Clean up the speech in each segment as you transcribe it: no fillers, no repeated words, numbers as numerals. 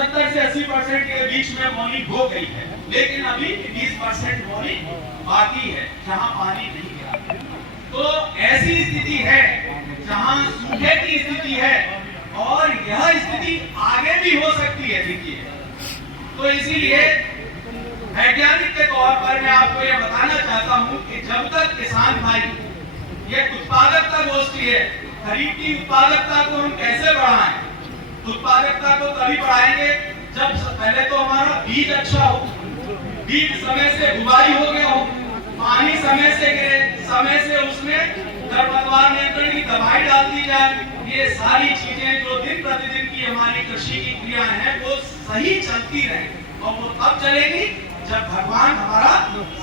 70 से 80% के बीच में बोनी हो गई है, लेकिन अभी 20% बोनी बाकी है जहां पानी नहीं गिरा। तो ऐसी स्थिति है जहां सूखे की स्थिति है और यह स्थिति आगे भी हो सकती है। देखिए, तो इसीलिए वैज्ञानिक के तौर पर मैं आपको यह बताना चाहता हूं कि जब तक किसान भाई, ये उत्पादकता गोष्ठी है, खरीफ की उत्पादकता को हम कैसे बढ़ाएं? उत्पादकता को तभी बढ़ाएंगे जब पहले तो हमारा बीज अच्छा हो, बीज समय से बुआई हो गया हो, पानी समय से गिरे, समय से उसमें खरपतवार नियंत्रण की दवाई डाल दी जाए। ये सारी चीजें जो दिन प्रतिदिन की हमारी कृषि की क्रियाएं हैं वो सही चलती रहे, और वो तब चलेगी जब भगवान हमारा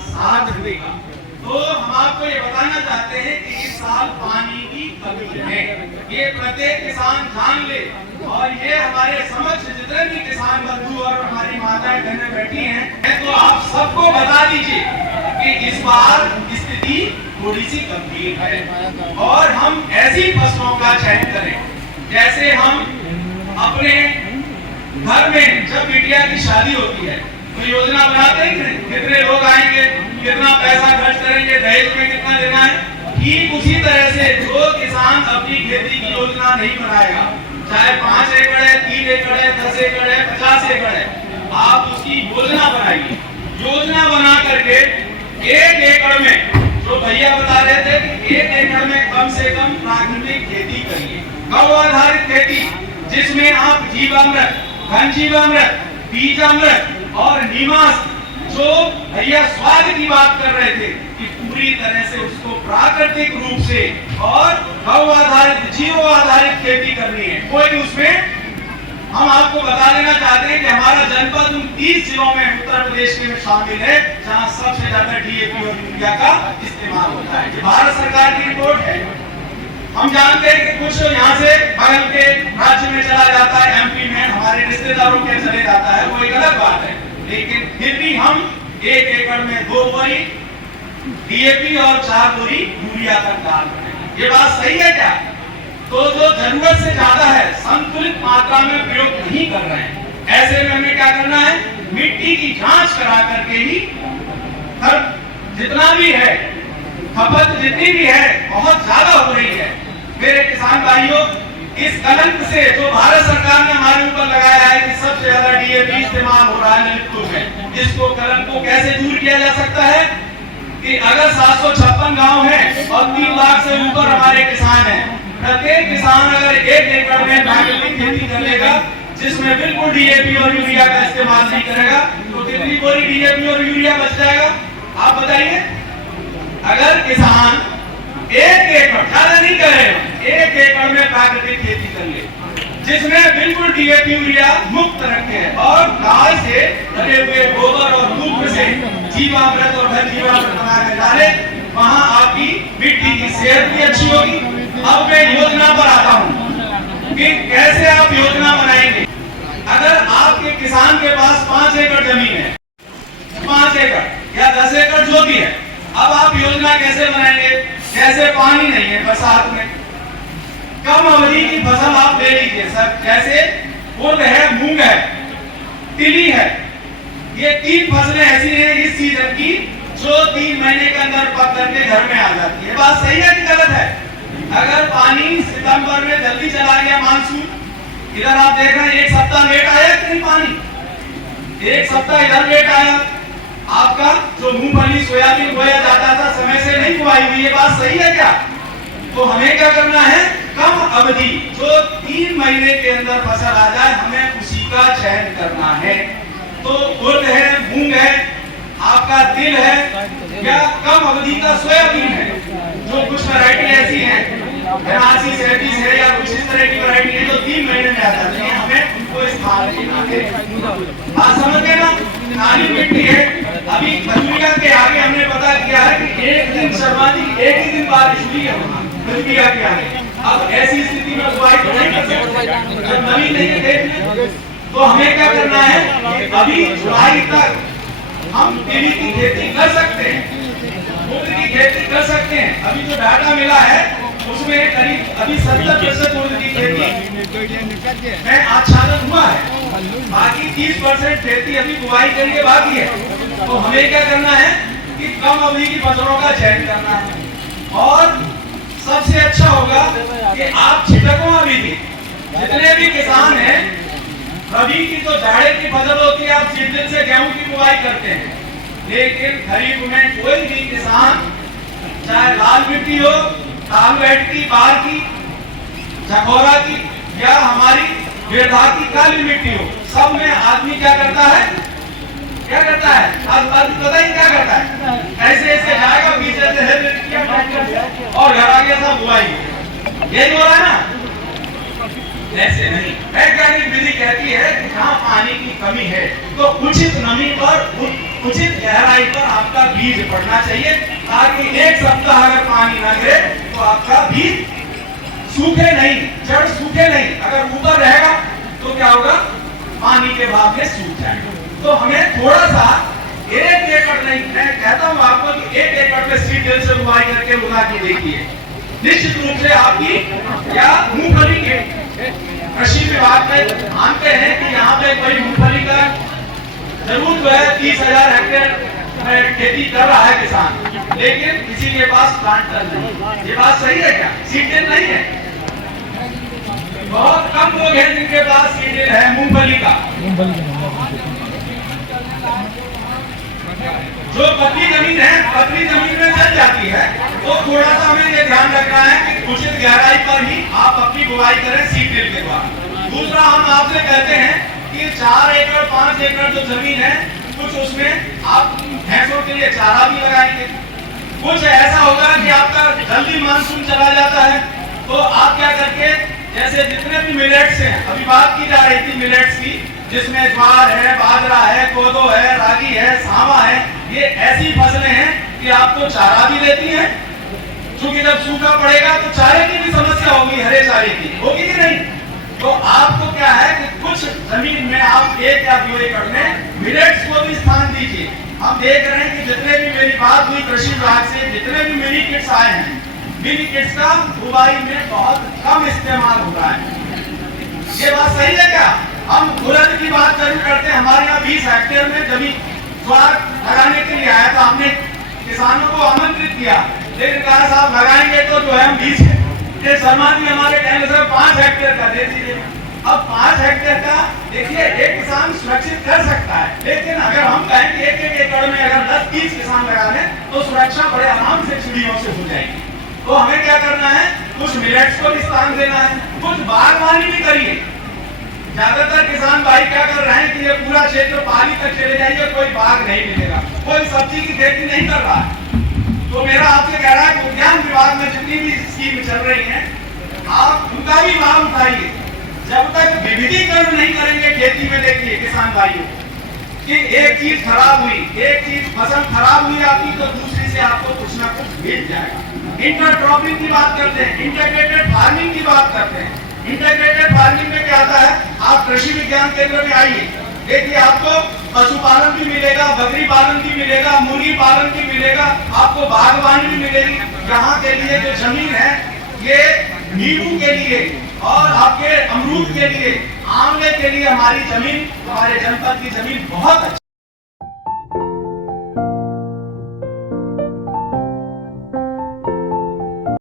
साथ देगा। तो हम आपको ये बताना चाहते हैं कि इस साल पानी की कमी है, ये प्रत्येक किसान जान ले। और ये हमारे समक्ष जितने भी किसान बंधु और हमारी माताएं बहनें बैठी हैं, तो आप सबको बता दीजिए कि इस बार स्थिति थोड़ी सी गंभीर है और हम ऐसी फसलों का चयन करें जैसे हम अपने घर में जब बिटिया की शादी होती है तो योजना बनाते हैं, कितने लोग आएंगे, कितना पैसा खर्च करेंगे, दहेज में कितना देना है। ठीक उसी तरह से जो किसान अपनी खेती की योजना नहीं बनाएगा, चाहे 5 एकड़ है, 3 एकड़ है, 10 एकड़ है, 50 एकड़ है, आप उसकी योजना बनाइए। योजना बना करके 1 एकड़ में, जो भैया बता रहे थे कि 1 एकड़ में कम से कम प्राकृतिक खेती करिए, गौ आधारित खेती, जिसमें आप जीवामृत, घन जीवामृत, बीजामृत और नीमास, जो भैया स्वाद की बात कर रहे थे, कि पूरी तरह से उसको प्राकृतिक रूप से और गौ आधारित, जीव आधारित खेती करनी है। कोई उसमें हम आपको बता देना चाहते हैं कि हमारा जनपद उन 30 जिलों में उत्तर प्रदेश में शामिल है जहां सबसे ज्यादा डीएपी और यूरिया का इस्तेमाल होता है। ये भारत सरकार की रिपोर्ट है। हम जानते हैं कि कुछ यहाँ से बगल के राज्य में चला जाता है, एमपी में हमारे रिश्तेदारों के चले जाता है, वो एक अलग बात है, लेकिन फिर भी हम 1 एकड़ में 2 बोरी डीएपी और 4 बोरी यूरिया तक डाल रहे हैं। ये बात सही है क्या? तो जो जरूरत से ज्यादा है संतुलित मात्रा में प्रयोग नहीं कर रहे हैं, ऐसे में हमें क्या करना है? मिट्टी की जांच करा करके ही जितना भी है, खपत जितनी भी है बहुत ज्यादा हो रही है। मेरे किसान भाइयों, इस कलंक से जो भारत सरकार ने हमारे ऊपर लगाया है कि सबसे ज्यादा डीएपी इस्तेमाल हो रहा है नलिप्तों में, इसको कलंक को कैसे दूर किया जा सकता है? कि अगर 756 गांव हैं और 3 लाख से ऊपर हमारे किसान हैं, प्रत्येक किसान अगर 1 एकड़ में प्राकृतिक खेती कर लेगा जिसमें बिल्कुल डीएपी और यूरिया का इस्तेमाल नहीं करेगा, तो कितनी बोरी डीएपी और यूरिया बच जाएगा? आप बताइए। अगर किसान 1 एकड़, ज्यादा नहीं करेगा, 1 एकड़ में प्राकृतिक खेती कर ले जिसमें बिल्कुल डीएपी यूरिया मुक्त रखे और गाय से भरे हुए गोबर और मूत्र से जीवामृत और घन जीवामृत बनाकर डाले, वहां आपकी मिट्टी की सेहत भी अच्छी होगी। अब मैं योजना पर आता हूं कि कैसे आप योजना बनाएंगे। अगर आपके किसान के पास 5 एकड़ जमीन है, 5 एकड़ या 10 एकड़ जो भी है, अब आप योजना कैसे बनाएंगे? जैसे पानी नहीं है बरसात में, कम अवधि की फसल आप ले लीजिए सर, जैसे उर्द है, मूंग है, तिली है, ये 3 फसलें ऐसी हैं इस सीजन की जो 3 महीने के अंदर पक करके घर में आ जाती है। बात सही है कि गलत है? अगर पानी सितंबर में जल्दी चला गया मानसून, इधर आप देख रहे हैं 1 सप्ताह लेट आया कि नहीं पानी, 1 सप्ताह इधर लेट आया, आपका जो मूंगफली सोयाबीन बोया जाता था समय से नहीं बुआई हुई, ये बात सही है क्या? तो हमें क्या करना है? कम अवधि जो 3 महीने के अंदर फसल आ जाए, हमें उसी का चयन करना है। तो उर्द है, मूंग है, आपका तिल है, या कम अवधि का सोयाबीन है, जो कुछ वैरायटी ऐसी है 82 37 है या कुछ इस तरह की वैरायटी है जो 3 महीने में आ जाती है, हमें उनको इस्तेमाल करना है। बात समझ गए ना? काली मिट्टी है, अभी खजूरिया के आगे हमने पता किया है कि एक दिन सर्वाधिक एक ही दिन बारिश हुई है खजूरिया के आगे। अब ऐसी स्थिति में बुआई तो नहीं कर सकते जब नमी नहीं है, तो हमें क्या करना है? अभी जुलाई तक हम तिली की खेती कर सकते हैं, मूंग की खेती कर सकते हैं। अभी जो डाटा मिला है उसमें करीब अभी 70% उर्द की खेती में आच्छादन हुआ है, बाकी 30% खेती अभी बुआई के लिए बाकी है। तो हमें क्या करना है कि कम अवधि की फसलों का चयन करना है, और सबसे अच्छा होगा कि आप छिटकों अभी भी जितने भी किसान हैं, रबी की तो जाड़े की फसल होती है, आप सीजन से गेहूं की बुआई करते हैं, लेकिन खरीफ में कोई भी किसान चाहे लाल मिट्टी हो, तालबेट की, बार की, झकोरा की या हमारी गिरधा की काली मिट्टी हो, सब में आदमी क्या करता है, क्या करता है, आज पता ही क्या करता है, ऐसे ऐसे जाएगा बीच ऐसे और घर आ गया सब बुआई, यही हो रहा है ना। ऐसे नहीं, वैज्ञानिक विधि कहती है कि जहाँ पानी की कमी है तो उचित नमी पर, उचित गहराई पर आपका बीज पड़ना चाहिए, ताकि एक सप्ताह अगर पानी न गिरे तो आपका बीज सूखे नहीं, जड़ सूखे नहीं, अगर ऊपर रहेगा तो क्या होगा, पानी के भाव में सूख जाएगा। तो हमें थोड़ा सा 1 एकड़ नहीं, मैं कहता हूँ आपको कि 1 एकड़ में सीड ड्रिल से बुआई करके उगा के देखिए, निश्चित रूप से आपकी या मूंगफली के कृषि विभाग में मानते हैं कि यहाँ पे कोई मूंगफली का जरूर जो है 30,000 हेक्टेयर खेती कर रहा है किसान, लेकिन किसी के पास प्लांटर नहीं। ये बात सही है क्या? सीड नहीं है, बहुत कम लोग हैं जिनके पास सीड है मूंगफली का। जो पतली जमीन है, पतली जमीन में चल जाती है, तो थोड़ा सा हमें ये ध्यान रखना है कि उचित गहराई पर ही आप अपनी बुआई करें सीड ड्रिल के द्वारा। दूसरा, हम आपसे कहते हैं कि 4 एकड़ 5 एकड़ जो जमीन है, कुछ उसमें आप भैंसों के लिए चारा भी लगाएंगे। कुछ ऐसा होगा कि आपका जल्दी मानसून चला जाता है, तो आप क्या करके, जैसे जितने भी मिलेट्स हैं, अभी बात की जा रही थी मिलेट्स की, जिसमें ज्वार है, बाजरा है, कोदो है, रागी है, सांवा है, ये ऐसी फसलें हैं कि आपको चारा भी देती हैं, क्योंकि जब सूखा पड़ेगा तो चारे की भी समस्या होगी, हरे चारे की होगी कि नहीं। तो आपको क्या है कि कुछ जमीन में आप 1 या 2 एकड़ में मिलेट्स को भी स्थान दीजिए। हम देख रहे हैं कि जितने भी मेरी बात हुई कृषि विभाग से, जितने भी मिनी किट्स आए हैं, मिनी किट्स का बुआई में बहुत कम इस्तेमाल हो रहा है। ये बात सही है क्या? हम उड़द की बात जरूर करते हैं, हमारे यहाँ 20 हेक्टेयर में जमीन ज्वार लगाने के लिए आया था, हमने किसानों को आमंत्रित किया, लेकिन कहा साहब लगाएंगे तो जो है हम 20 ये शर्मा जी हमारे कहने से 5 हेक्टेयर का दे दीजिए। अब 5 हेक्टेयर का देखिए एक किसान सुरक्षित कर सकता है, लेकिन अगर हम कहें कि 1-1 एकड़ में अगर 10-30 किसान लगा लें तो सुरक्षा बड़े आराम से चिड़ियों से हो जाएगी। तो हमें क्या करना है, कुछ मिलेट्स को भी स्थान देना है, कुछ बागवानी भी करिए। ज्यादातर किसान भाई क्या कर रहे हैं कि ये पूरा क्षेत्र पानी तक चले जाइए, कोई बाग नहीं मिलेगा, कोई सब्जी की खेती नहीं कर रहा है। तो मेरा आपसे कह रहा है कि उद्यान विभाग में जितनी भी स्कीम चल रही है, आप उनका भी लाभ उठाइए। जब तक विविधीकरण नहीं करेंगे खेती में, देखिए किसान भाइयों कि एक चीज खराब हुई, एक चीज फसल खराब हुई आपकी, तो दूसरी से आपको कुछ ना कुछ मिल जाएगा। इंटरक्रॉपिंग की बात करते हैं, इंटीग्रेटेड फार्मिंग की बात करते हैं। इंटीग्रेटेड फार्मिंग में क्या आता है, आप कृषि विज्ञान केंद्र में आइए, देखिए आपको पशुपालन भी मिलेगा, बकरी पालन भी मिलेगा, मुर्गी पालन भी मिलेगा, आपको बागवानी भी मिलेगी। यहाँ के लिए जो जमीन है, ये नींबू के लिए और आपके अमरूद के लिए, आंवले के लिए हमारी जमीन, हमारे जनपद की जमीन बहुत अच्छी